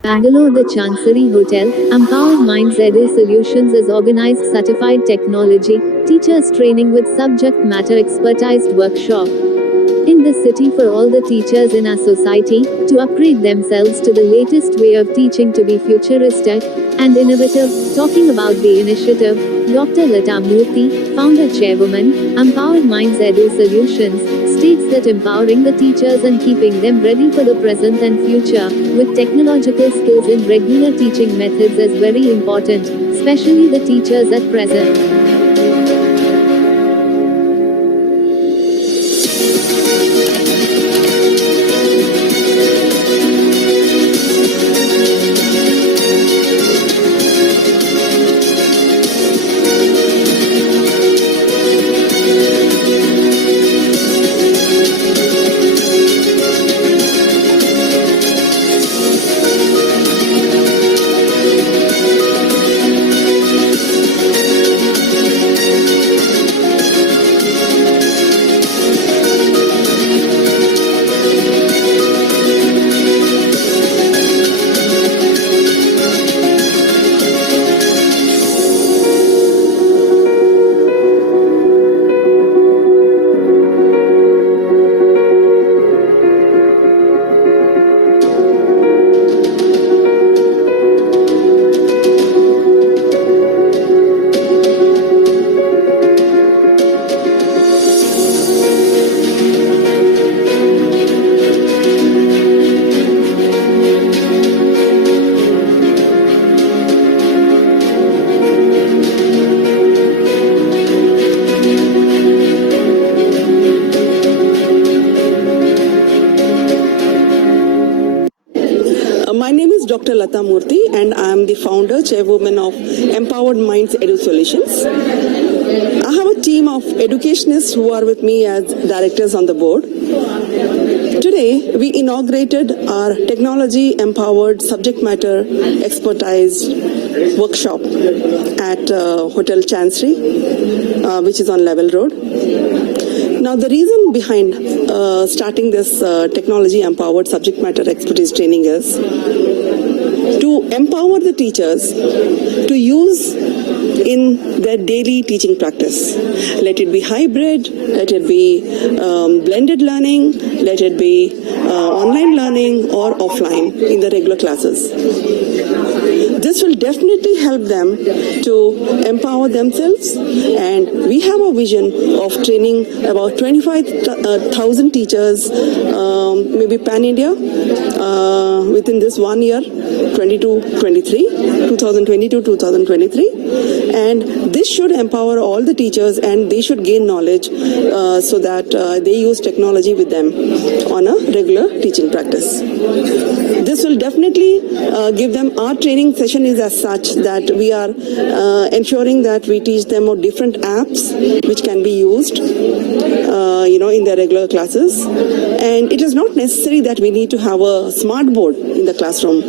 Bangalore, the Chancery Hotel, Empowered Minds Edu Solutions is organized certified technology, teachers training with subject matter expertised workshop in the city for all the teachers in our society to upgrade themselves to the latest way of teaching to be futuristic and innovative. Talking about the initiative, Dr. Latha Murthy, Founder Chairwoman, Empowered Minds Edu Solutions, states that empowering the teachers and keeping them ready for the present and future with technological skills in regular teaching methods is very important, especially the teachers at present. My name is Dr. Latha Murthy and I am the founder, chairwoman of Empowered Minds Edu Solutions. I have a team of educationists who are with me as directors on the board. Today, we inaugurated our technology-empowered subject matter expertise workshop at Hotel Chancery, which is on Level Road. Now, the reason behind starting this technology-empowered subject matter expertise training is to empower the teachers to use in their daily teaching practice. Let it be hybrid, let it be blended learning, let it be online learning or offline in the regular classes. This will definitely help them to empower themselves, and we have a vision of training about 25,000 teachers, maybe pan-India, within this 1 year, 2022-2023, and this should empower all the teachers and they should gain knowledge so that they use technology with them on a regular teaching practice. This will definitely give them, our training session is as such that we are ensuring that we teach them more different apps which can be used in their regular classes. And it is not necessary that we need to have a smart board in the classroom.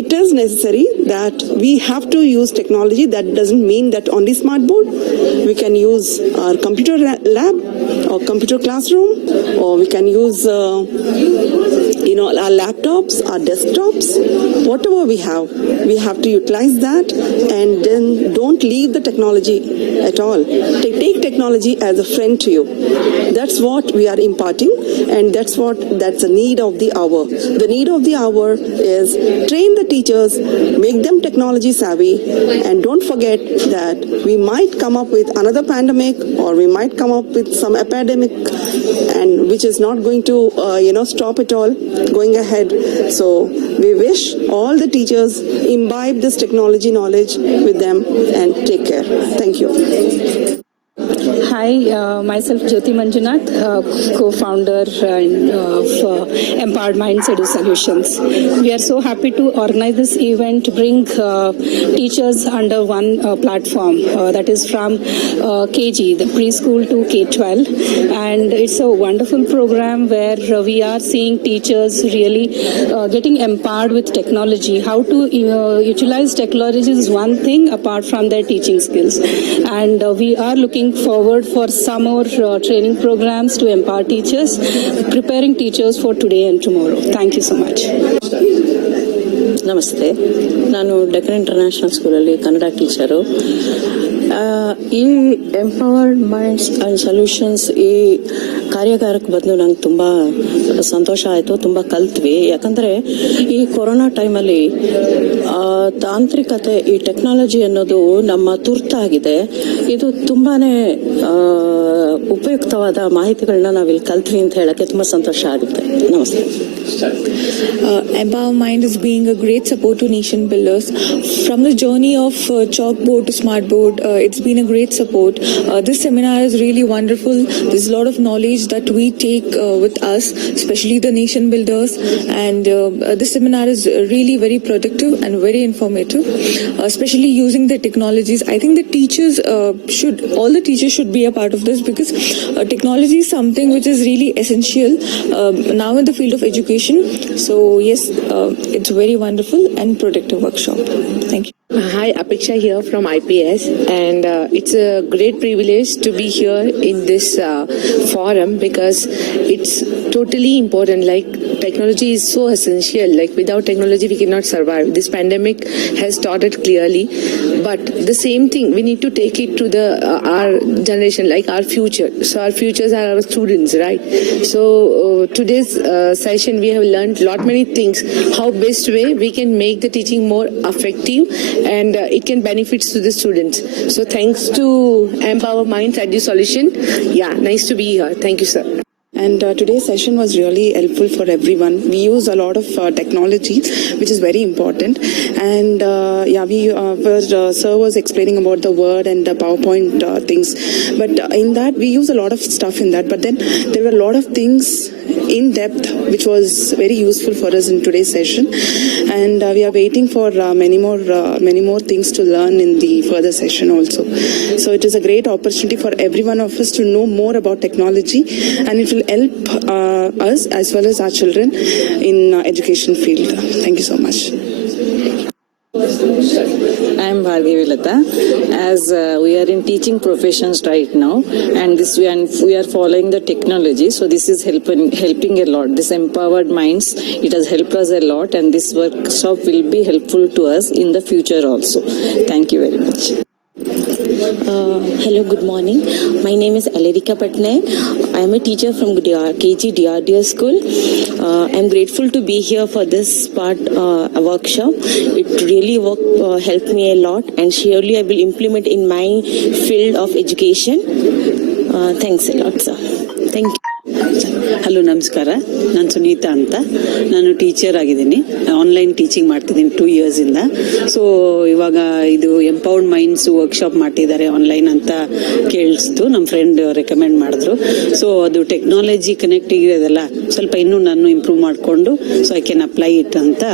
It is necessary that we have to use technology. That doesn't mean that only smart board. We can use our computer lab or computer classroom, or we can use our laptops, our desktops, whatever we have to utilize that, and then don't leave the technology at all. Take technology as a friend to you. That's what we are imparting, and that's the need of the hour. The need of the hour is train the teachers, make them technology savvy, and don't forget that we might come up with another pandemic, or we might come up with some epidemic, and which is not going to stop it all going ahead. So we wish all the teachers imbibe this technology knowledge with them and take care. Thank you. Hi, myself Jyoti Manjunath, co-founder of Empowered Minds Edu Solutions. We are so happy to organize this event to bring teachers under one platform, that is from KG, the preschool to K-12. And it's a wonderful program where we are seeing teachers really getting empowered with technology. How to utilize technology is one thing apart from their teaching skills. And we are looking forward for some more training programs to empower teachers, preparing teachers for today and tomorrow. Thank you so much. ನಮಸ್ತೆ, ನಾನು Deccan international ಸ್ಕೂಲಲ್ಲಿ Kannada teacher. ಈ empowered minds and solutions ಈ ಕಾರ್ಯಾಗಾರಕ್ಕೆ ಬಂದು ನಂಗೆ ತುಂಬ ಸಂತೋಷ ಆಯಿತು, ತುಂಬ ಕಲ್ತ್ವಿ. ಯಾಕಂದರೆ ಈ ಕೊರೋನಾ ಟೈಮಲ್ಲಿ ತಾಂತ್ರಿಕತೆ, ಈ ಟೆಕ್ನಾಲಜಿ ಅನ್ನೋದು ನಮ್ಮ ತುರ್ತಾಗಿದೆ. ಇದು ತುಂಬಾ ಉಪಯುಕ್ತವಾದ ಮಾಹಿತಿಗಳನ್ನ ನಾವಿಲ್ಲಿ ಕಲ್ತ್ವಿ ಅಂತ ಹೇಳಕ್ಕೆ ತುಂಬ ಸಂತೋಷ ಆಗುತ್ತೆ. ನಮಸ್ತೆ. Empowered Mind is being a great support to nation builders. From the journey of chalkboard to smartboard, it's been a great support. This seminar is really wonderful. There's a lot of knowledge that we take with us, especially the nation builders. And this seminar is really very productive and very informative, especially using the technologies. I think the teachers all the teachers should be a part of this, because technology is something which is really essential now in the field of education. So yes, it's very wonderful and productive workshop. Thank you. Hi, Apeksha here from IPS, and it's a great privilege to be here in this forum, because it's totally important. Like, technology is so essential. Like, without technology we cannot survive. This pandemic has taught it clearly, but the same thing, we need to take it to the our generation, like our future. So our futures are our students, right? So today's session we have learned lot many things, how best way we can make the teaching more effective, and it can benefit to the students. So thanks to Empowered Minds Edu Solutions. Yeah, nice to be here. Thank you, sir. And today's session was really helpful for everyone. We use a lot of technology, which is very important. And sir was explaining about the Word and the PowerPoint things. But in that, we use a lot of stuff in that. But then there were a lot of things in depth, which was very useful for us in today's session. And we are waiting for many more things to learn in the further session also. So it is a great opportunity for every one of us to know more about technology, and it will help us as well as our children in education field. Thank you so much. I am Bhargavi Latha. As we are in teaching professions right now, and we are following the technology, so this is helping a lot. This Empowered Minds, it has helped us a lot, and this workshop will be helpful to us in the future also. Thank you very much. Hello, good morning. My name is Alerika Patnaik. I am a teacher from KG DRDS School. I am grateful to be here for this workshop. It really helped me a lot, and surely I will implement in my field of education. Thanks a lot, sir. Thank you. Hello, ನಮಸ್ಕಾರ. ನಾನು ಸುನೀತಾ ಅಂತ. ನಾನು teacher ಆಗಿದ್ದೀನಿ. Online teaching ಮಾಡ್ತಿದ್ದೀನಿ 2 yearsಇಂದ. So ಇವಾಗ ಇದು empowered minds workshop ಮಾಡ್ತಿದ್ದಾರೆ online ಅಂತ ಕೇಳಿಸ್ತು. ನಮ್ಮ ಫ್ರೆಂಡ್ ರೆಕಮೆಂಡ್ ಮಾಡಿದ್ರು. ಸೊ ಅದು ಟೆಕ್ನಾಲಜಿ ಕನೆಕ್ಟ್ ಇರೋದಲ್ಲ, ಸ್ವಲ್ಪ ಇನ್ನೂ ನಾನು ಇಂಪ್ರೂವ್ ಮಾಡಿಕೊಂಡು so I can apply it ಅಂತ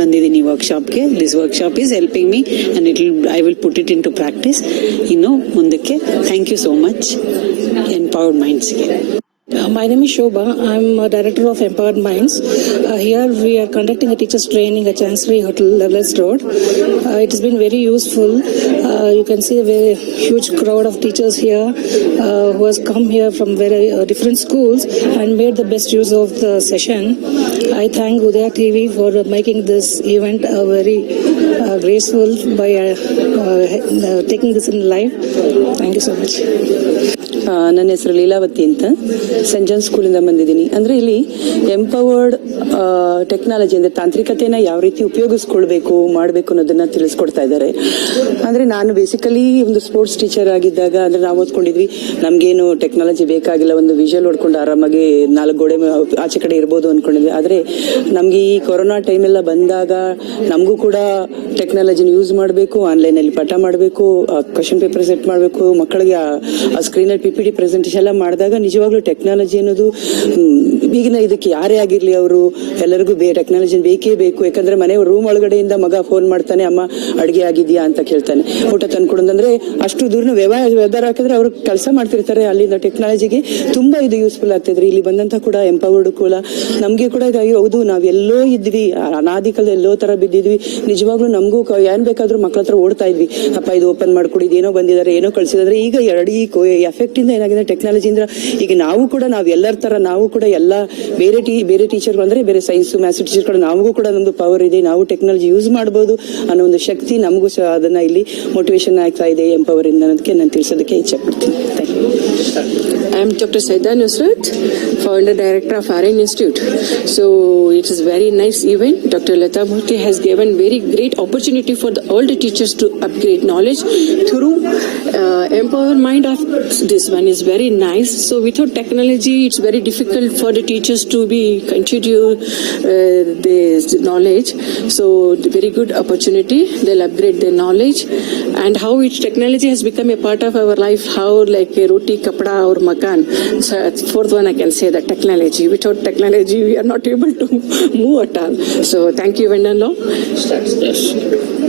ಬಂದಿದ್ದೀನಿ ಈ ವರ್ಕ್ಶಾಪ್ಗೆ. This workshop is helping me, and I will put it into practice ಇನ್ನು ಮುಂದಕ್ಕೆ. Thank you so much empowered ಮೈಂಡ್ಸ್ಗೆ. My name is Shobha. I'm a director of Empowered Minds. Here we are conducting a teachers training at Chancery Hotel, Loveless Road. It has been very useful. You can see a very huge crowd of teachers here who has come here from very different schools and made the best use of the session. I thank Udaya TV for making this event very graceful by taking this in live. Thank you so much. ನನ್ನ ಹೆಸರು ಲೀಲಾವತಿ ಅಂತ, scent John ಸ್ಕೂಲಿಂದ ಬಂದಿದ್ದೀನಿ. ಅಂದರೆ ಇಲ್ಲಿ empowered technology ಅಂದರೆ ತಾಂತ್ರಿಕತೆನ ಯಾವ ರೀತಿ ಉಪಯೋಗಿಸ್ಕೊಳ್ಬೇಕು ಮಾಡಬೇಕು ಅನ್ನೋದನ್ನ ತಿಳಿಸ್ಕೊಡ್ತಾ ಇದ್ದಾರೆ. ಅಂದರೆ ನಾನು ಬೇಸಿಕಲಿ ಒಂದು ಸ್ಪೋರ್ಟ್ಸ್ ಟೀಚರ್ ಆಗಿದ್ದಾಗ ಅಂದರೆ ನಾವು ಓದ್ಕೊಂಡಿದ್ವಿ, ನಮಗೇನು ಟೆಕ್ನಾಲಜಿ ಬೇಕಾಗಿಲ್ಲ, ಒಂದು ವಿಜುವಲ್ ಹೊಡ್ಕೊಂಡು ಆರಾಮಾಗಿ 4 ಗೋಡೆ ಆಚೆ ಕಡೆ ಇರ್ಬೋದು ಅಂದ್ಕೊಂಡಿದ್ವಿ. ಆದರೆ ನಮಗೆ ಈ ಕೊರೋನಾ ಟೈಮೆಲ್ಲ ಬಂದಾಗ ನಮಗೂ ಕೂಡ ಟೆಕ್ನಾಲಜಿನ ಯೂಸ್ ಮಾಡಬೇಕು, ಆನ್ಲೈನಲ್ಲಿ ಪಾಠ ಮಾಡಬೇಕು, ಕ್ವಶನ್ ಪೇಪರ್ ಸೆಟ್ ಮಾಡಬೇಕು, ಮಕ್ಕಳಿಗೆ ಆ ಸ್ಕ್ರೀನಲ್ಲಿ PPT ಪ್ರೆಸೆಂಟೇಷನ್ ಎಲ್ಲ ಮಾಡಿದಾಗ ನಿಜವಾಗ್ಲೂ ಟೆಕ್ನಾಲಜಿ ಅನ್ನೋದು ಈಗಿನ ಇದಕ್ಕೆ ಯಾರೇ ಆಗಿರ್ಲಿ ಅವರು ಎಲ್ಲರಿಗೂ ಟೆಕ್ನಾಲಜಿ ಬೇಕೇ ಬೇಕು. ಯಾಕಂದ್ರೆ ಮನೆ ರೂಮ್ ಒಳಗಡೆಯಿಂದ ಮಗ ಫೋನ್ ಮಾಡ್ತಾನೆ, ಅಮ್ಮ ಅಡುಗೆ ಆಗಿದ್ಯಾ ಅಂತ ಕೇಳ್ತಾನೆ, ಊಟ ತಂದ್ಕೊಡೋದಂದ್ರೆ ಅಷ್ಟು ದೂರನ ವ್ಯವಹಾರ ಹಾಕಿದ್ರೆ ಅವ್ರು ಕೆಲಸ ಮಾಡ್ತಿರ್ತಾರೆ. ಅಲ್ಲಿಂದ ಟೆಕ್ನಾಲಜಿಗೆ ತುಂಬಾ ಇದು ಯೂಸ್ಫುಲ್ ಆಗ್ತಿದ್ರೆ ಇಲ್ಲಿ ಬಂದಂತ ಕೂಡ ಎಂಪವರ್ಡ್ ಕೂಡ ನಮ್ಗೆ ಕೂಡ ಹೌದು ನಾವೆಲ್ಲೋ ಇದ್ವಿ, ಅನಾದಿ ಕಾಲದ ಎಲ್ಲೋ ತರ ಬಿದ್ದಿದ್ವಿ. ನಿಜವಾಗ್ಲೂ ನಮ್ಮ ನಮಗೂ ಏನ್ ಬೇಕಾದ್ರೂ ಮಕ್ಳ ಹತ್ರ ಓಡ್ತಾ ಇದ್ವಿ, ಅಪ್ಪ ಇದು ಓಪನ್ ಮಾಡ್ಕೊಡಿ, ಏನೋ ಬಂದಿದ್ದಾರೆ, ಏನೋ ಕಳ್ಸಿದ್ರೆ. ಈಗ ಈ ಎಫೆಕ್ಟ್ ಇಂದ ಏನಾಗಿದೆ, ಟೆಕ್ನಾಲಜಿಯಿಂದ ಈಗ ನಾವು ಎಲ್ಲರ ತರ ನಾವು ಕೂಡ ಎಲ್ಲ ಬೇರೆ ಟೀಚರ್ಗಳು ಅಂದ್ರೆ ಬೇರೆ ಸೈನ್ಸ್ ಮ್ಯಾಥ್ಸ್ ಟೀಚರ್ಗಳು ನಮಗೂ ಕೂಡ ನಮ್ದು ಪವರ್ ಇದೆ, ನಾವು ಟೆಕ್ನಾಲಜಿ ಯೂಸ್ ಮಾಡಬಹುದು ಅನ್ನೋ ಒಂದು ಶಕ್ತಿ ನಮಗೂ ಅದನ್ನ ಇಲ್ಲಿ ಮೋಟಿವೇಶನ್ ಆಗ್ತಾ ಇದೆ ಎಂಪವರ್ ಇಂದ ಅನ್ನೋದಕ್ಕೆ ನಾನು ತಿಳಿಸೋದಕ್ಕೆ ಇಚ್ಛೆ ಪಡ್ತೀನಿ. I am Dr. Saida Nusrat, Founder Director of RN Institute. So it is very nice event. Dr. Latha Murthy has given very great opportunity for all the teachers to upgrade knowledge through Empowered Mind. Of this one is very nice. So without technology, it's very difficult for the teachers to be continue this knowledge. So very good opportunity. They'll upgrade their knowledge and how technology has become a part of our life. How like a roti, kapda, or makan. So fourth one, I can say that technology. Without technology, we are not able to move at all. So thank you, Vendalo. Yes.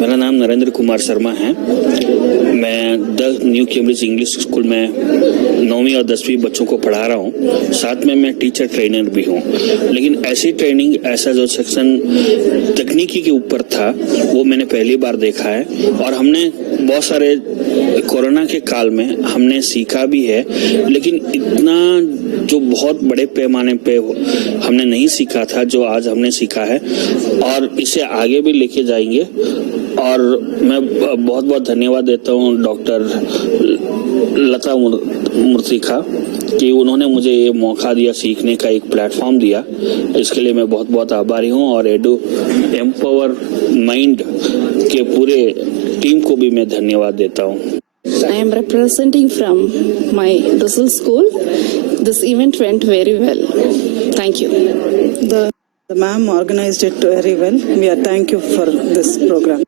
मेरा नाम नरेंद्र कुमार शर्मा है. मैं the new Cambridge English school में 9वीं और 10वीं बच्चों को पढ़ा रहा हूँ. साथ में मैं टीचर ट्रेनर भी हूँ. लेकिन ऐसी ट्रेनिंग, ऐसा जो सेक्शन तकनीकी के ऊपर था, वो मैंने पहली बार देखा है. और हमने बहुत सारे कोरोना के काल में हमने सीखा भी है, लेकिन इतना जो बहुत बड़े पैमाने पे हमने नहीं सीखा था जो आज हमने सीखा है, और इसे आगे भी लेके जाएंगे. और मैं बहुत बहुत धन्यवाद देता हूँ डॉक्टर लता मूर्ति का कि उन्होंने मुझे ये मौका दिया, सीखने का एक प्लेटफॉर्म दिया. इसके लिए मैं बहुत बहुत आभारी हूँ. और एम्पावर माइंड के पूरे टीम को भी मैं धन्यवाद देता हूँ. I am representing from my Russell school. This event went very well. Thank you. The ma'am organized it very well. We are thank you for this program.